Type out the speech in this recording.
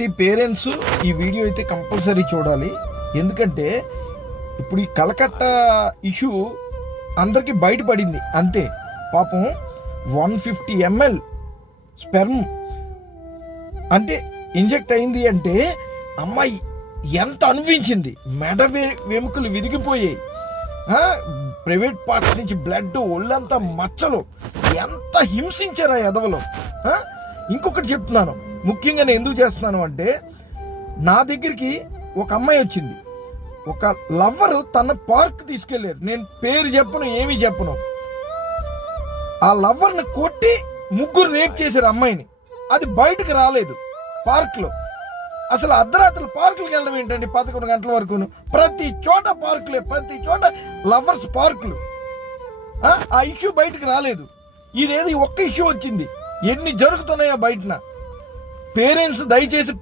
ప్రతి పేరెంట్స్ ఈ వీడియో అయితే కంపల్సరీ చూడాలి. ఎందుకంటే ఇప్పుడు ఈ కలకత్తా ఇష్యూ అందరికీ బయటపడింది అంతే. పాపం 150 ml స్పెర్మ్ అంటే ఇంజెక్ట్ అయింది అంటే అమ్మాయి ఎంత అనుభవించింది. వెముకలు విరిగిపోయాయి, ప్రైవేట్ పార్ట్ నుంచి బ్లడ్, ఒళ్ళంతా మచ్చలు, ఎంత హింసించారు ఆ ఎదవలో. ఇంకొకటి చెప్తున్నాను, ముఖ్యంగా నేను ఎందుకు చేస్తున్నాను అంటే, నా దగ్గరికి ఒక అమ్మాయి వచ్చింది. ఒక లవ్వర్ తన పార్క్ తీసుకెళ్ళారు. నేను పేరు చెప్పను, ఏమీ చెప్పను. ఆ లవ్వర్ని కొట్టి 3 రేప్ చేశారు అమ్మాయిని. అది బయటకు రాలేదు పార్క్లో. అసలు అర్ధరాత్రులు పార్కులకు వెళ్ళడం ఏంటండి 11 గంటల వరకును? ప్రతి చోట పార్కులే, ప్రతి చోట లవర్స్ పార్కులు. ఆ ఇష్యూ బయటకు రాలేదు. ఇదేది ఒక్క ఇష్యూ వచ్చింది. ఎన్ని జరుగుతున్నాయో బయటన. పేరెంట్స్ దయచేసి